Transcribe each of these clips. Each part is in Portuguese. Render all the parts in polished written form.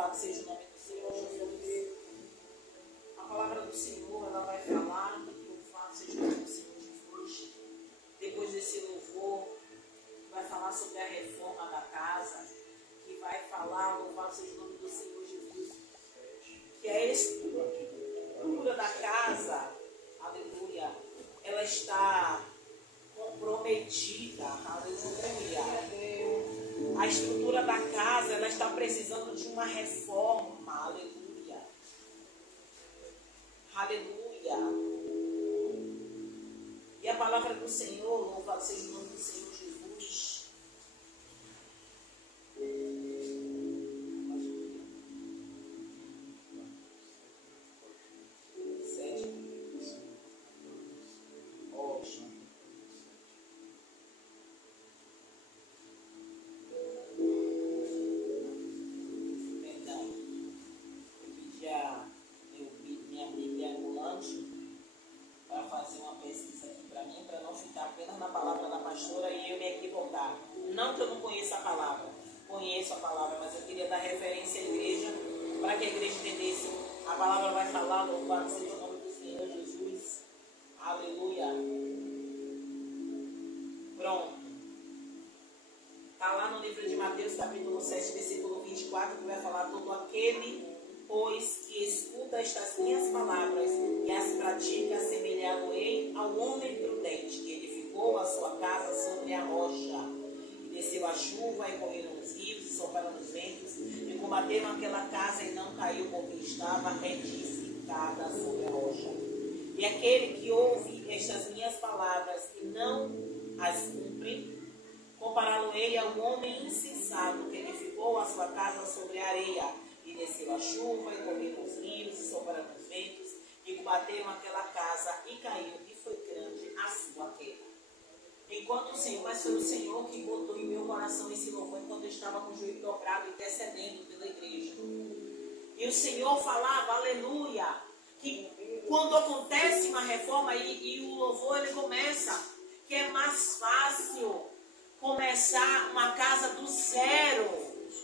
Louvado seja o nome do Senhor Jesus. A palavra do Senhor, ela vai falar, louvado seja o nome do Senhor Jesus. Depois desse louvor, vai falar sobre a reforma da casa, que vai falar, louvado seja o nome do Senhor Jesus, que a estrutura da casa, aleluia, ela está comprometida, aleluia. A estrutura da casa, ela está precisando de uma reforma, aleluia. Aleluia. E a palavra do Senhor, louvado seja o nome do Senhor Jesus. Não que eu não conheça a palavra, conheço a palavra, mas eu queria dar referência à igreja, para que a igreja entendesse. A palavra vai falar, louvado seja o nome do Senhor Jesus. Aleluia. Pronto. Está lá no livro de Mateus, capítulo 7, versículo 24, que vai falar: todo aquele, pois, que escuta estas minhas palavras e as pratica, assemelhá-lo-ei ao homem prudente, que edificou a sua casa sobre a rocha. Desceu a chuva e correram os rios e sopraram os ventos e combateram aquela casa e não caiu, porque estava edificada sobre a rocha. E aquele que ouve estas minhas palavras e não as cumpre, compará-lo-ei a um homem insensato que edificou a sua casa sobre a areia. E desceu a chuva e correram os rios e sopraram os ventos e combateram aquela casa e caiu, e foi grande a sua queda. Enquanto o Senhor, mas foi o Senhor que botou em meu coração esse louvor enquanto eu estava com o joelho dobrado, intercedendo pela igreja. E o Senhor falava, aleluia, que quando acontece uma reforma e o louvor ele começa, que é mais fácil começar uma casa do zero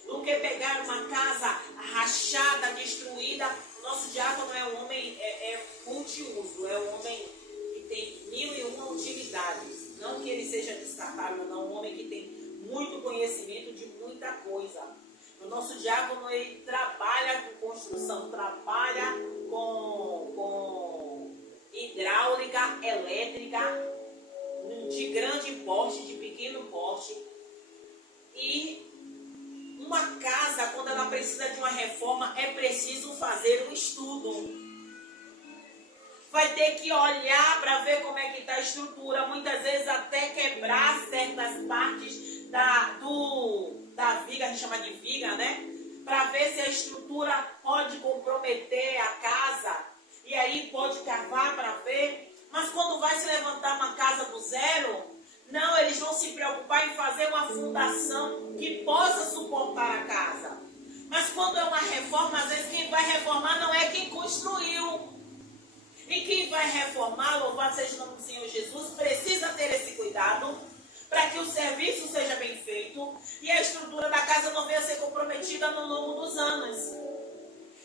do que pegar uma casa rachada, destruída. Nosso diácono é um homem multiuso, é um homem que tem 1001 utilidades. Não que ele seja destacável, não, um homem que tem muito conhecimento de muita coisa. O nosso diácono, ele trabalha com construção, trabalha com hidráulica, elétrica, de grande porte, de pequeno porte. E uma casa, quando ela precisa de uma reforma, é preciso fazer um estudo. Vai ter que olhar para ver como é que está a estrutura, muitas vezes até quebrar certas partes da viga, a gente chama de viga, né? Para ver se a estrutura pode comprometer a casa, e aí pode cavar para ver. Mas quando vai se levantar uma casa do zero, não, eles vão se preocupar em fazer uma fundação que possa suportar a casa. Mas quando é uma reforma, às vezes quem vai reformar não é quem construiu. E quem vai reformar, louvado seja o nome do Senhor Jesus, precisa ter esse cuidado para que o serviço seja bem feito e a estrutura da casa não venha a ser comprometida no longo dos anos.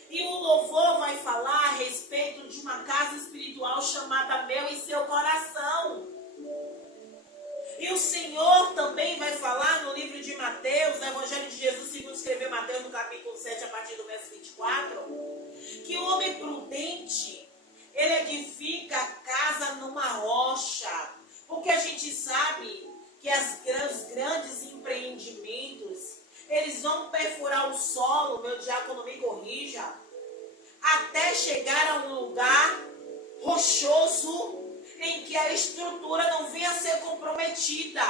E o louvor vai falar a respeito de uma casa espiritual chamada Meu e Seu Coração. E o Senhor também vai falar no livro de Mateus, no Evangelho de Jesus, segundo escreveu Mateus no capítulo 7, a partir do verso 24, que o homem prudente, ele edifica a casa numa rocha, porque a gente sabe que os grandes empreendimentos, eles vão perfurar o solo, meu diácono me corrija, até chegar a um lugar rochoso, em que a estrutura não venha a ser comprometida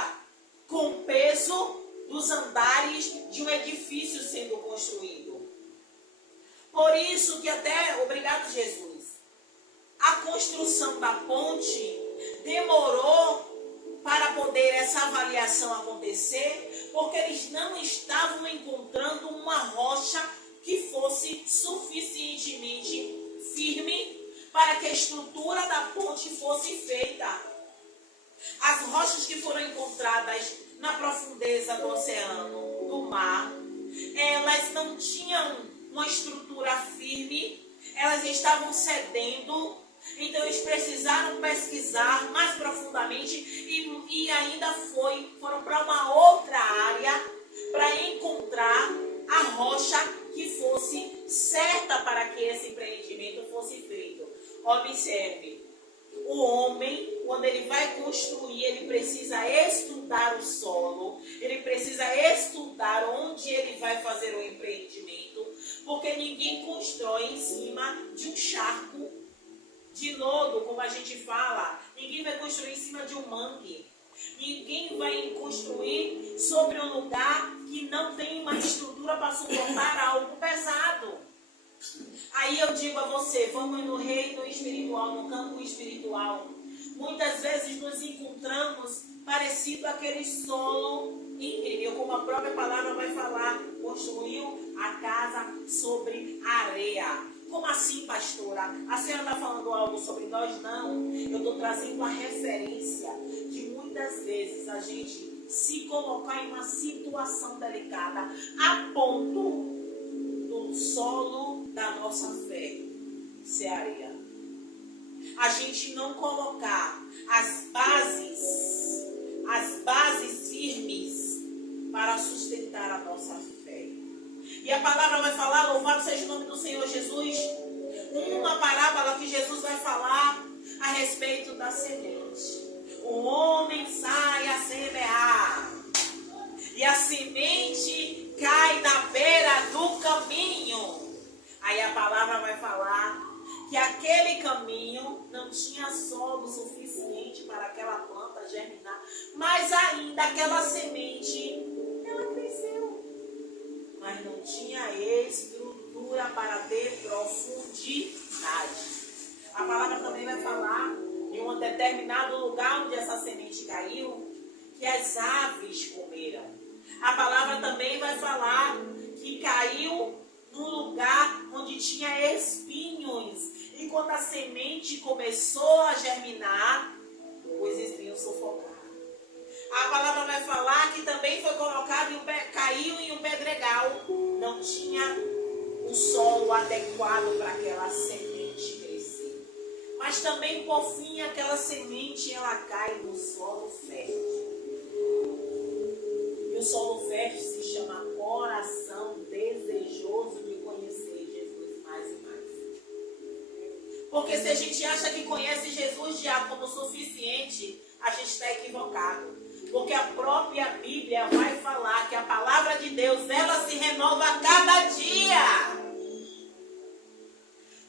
com o peso dos andares de um edifício sendo construído. Por isso que até, obrigado Jesus, a construção da ponte demorou para poder essa avaliação acontecer, porque eles não estavam encontrando uma rocha que fosse suficientemente firme para que a estrutura da ponte fosse feita. As rochas que foram encontradas na profundeza do oceano, do mar, elas não tinham uma estrutura firme, elas estavam cedendo. Então eles precisaram pesquisar mais profundamente e ainda foram para uma outra área para encontrar a rocha que fosse certa para que esse empreendimento fosse feito. Observe, o homem, quando ele vai construir, ele precisa estudar o solo, ele precisa estudar onde ele vai fazer o empreendimento, porque ninguém constrói em cima de um charco de lodo, como a gente fala. Ninguém vai construir em cima de um mangue. Ninguém vai construir sobre um lugar que não tem uma estrutura para suportar algo pesado. Aí eu digo a você, vamos no reino espiritual, no campo espiritual. Muitas vezes nos encontramos parecido àquele solo incrível, como a própria palavra vai falar, construiu a casa sobre areia. Como assim, pastora? A senhora está falando algo sobre nós? Não. Eu estou trazendo a referência de muitas vezes a gente se colocar em uma situação delicada a ponto do solo da nossa fé ser areia. A gente não colocar as bases firmes para sustentar a nossa fé. E a palavra vai falar, louvado seja o nome do Senhor Jesus, uma parábola que Jesus vai falar a respeito da semente. O homem sai a semear e a semente cai na beira do caminho. Aí a palavra vai falar que aquele caminho não tinha solo suficiente para aquela planta germinar, mas ainda aquela semente, ela cresceu, mas não tinha estrutura para ter profundidade. A palavra também vai falar em um determinado lugar onde essa semente caiu, que as aves comeram. A palavra também vai falar que caiu num lugar onde tinha espinhos. E quando a semente começou a germinar, os espinhos sufocaram. A palavra vai falar que também foi colocado, caiu em um pedregal. Não tinha um solo adequado para aquela semente crescer. Mas também, por fim, aquela semente ela cai no solo fértil. E o solo fértil se chama coração desejoso de conhecer Jesus mais e mais. Porque se a gente acha que conhece Jesus já como suficiente, a gente está equivocado. Porque a própria Bíblia vai falar que a palavra de Deus, ela se renova a cada dia.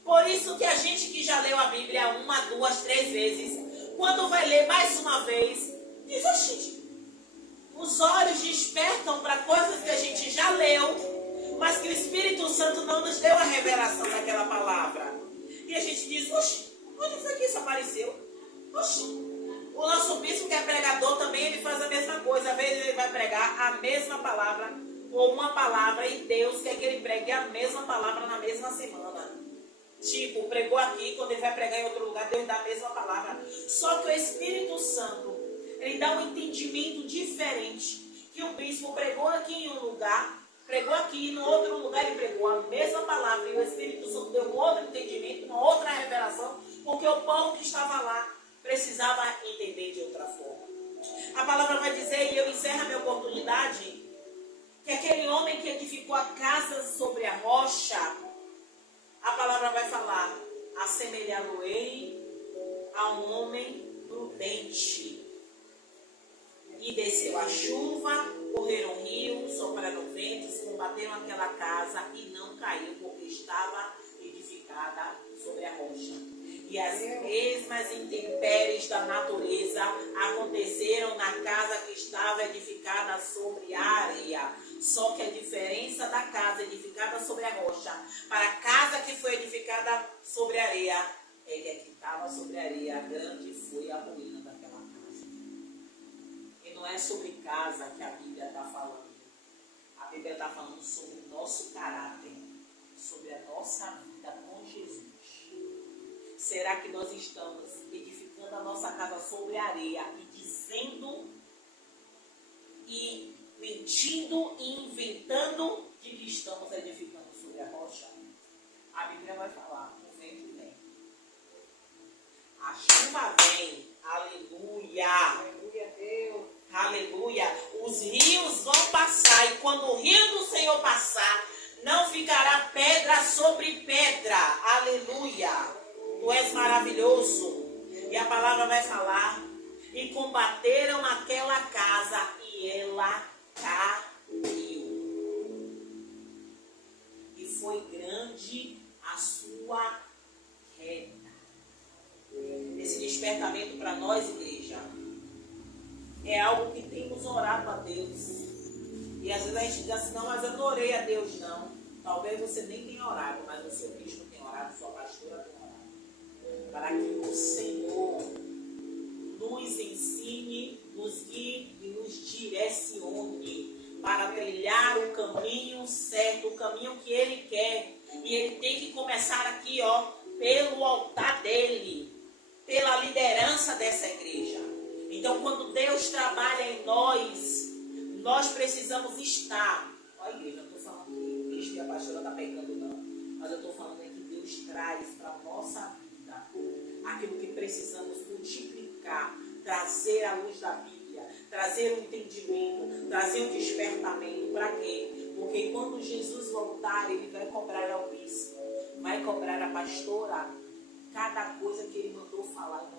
Por isso que a gente que já leu a Bíblia 1, 2, 3 vezes, quando vai ler mais uma vez, diz, oxi, os olhos despertam para coisas que a gente já leu, mas que o Espírito Santo não nos deu a revelação daquela palavra. E a gente diz, oxi, onde foi que isso apareceu? Oxi. O nosso bispo que é pregador também, ele faz a mesma coisa. Às vezes ele vai pregar a mesma palavra, ou uma palavra, e Deus quer que ele pregue a mesma palavra na mesma semana. Tipo, pregou aqui, quando ele vai pregar em outro lugar, Deus dá a mesma palavra. Só que o Espírito Santo, ele dá um entendimento diferente. Que o bispo pregou aqui em um lugar, pregou aqui, e no outro lugar ele pregou a mesma palavra. E o Espírito Santo deu um outro entendimento, uma outra revelação, porque o povo que estava lá precisava entender de outra forma. A palavra vai dizer, e eu encerro a minha oportunidade, que aquele homem que edificou a casa sobre a rocha, a palavra vai falar, assemelhá-lo-ei a um homem prudente. E desceu a chuva, correram rios, sopraram ventos, combateram aquela casa e não caiu, porque estava edificada sobre a rocha. E as mesmas intempéries da natureza aconteceram na casa que estava edificada sobre a areia. Só que a diferença da casa edificada sobre a rocha para a casa que foi edificada sobre a areia é que a que estava sobre a areia grande foi a ruína daquela casa. E não é sobre casa que a Bíblia está falando. A Bíblia está falando sobre o nosso caráter, sobre a nossa vida com Jesus. Será que nós estamos edificando a nossa casa sobre a areia e dizendo e mentindo e inventando de que estamos edificando sobre sobre a rocha, a Bíblia vai falar, o vento vem. A chuva vem, aleluia. Aleluia, Deus. Aleluia. Os rios vão passar e quando o rio do Senhor passar, não ficará pedra sobre pedra. Aleluia. Tu és maravilhoso. E a palavra vai falar. E combateram aquela casa e ela caiu. E foi grande a sua queda. Esse despertamento para nós, igreja, é algo que temos orado a Deus. E às vezes a gente diz assim, não, mas eu não orei a Deus, não. Talvez você nem tenha orado, mas o seu bispo tem orado, sua pastora tem orado. Para que o Senhor nos ensine, nos guie e nos direcione para trilhar o caminho certo, o caminho que Ele quer. E Ele tem que começar aqui, ó, pelo altar dEle, pela liderança dessa igreja. Então, quando Deus trabalha em nós, nós precisamos estar. Olha, igreja, eu estou falando que o bispo e a pastora está pegando, não. Mas eu estou falando que Deus traz para a nossa vida aquilo que precisamos multiplicar, trazer a luz da Bíblia, trazer o entendimento, trazer o despertamento. Para quê? Porque quando Jesus voltar, Ele vai cobrar ao bispo, vai cobrar a pastora cada coisa que Ele mandou falar.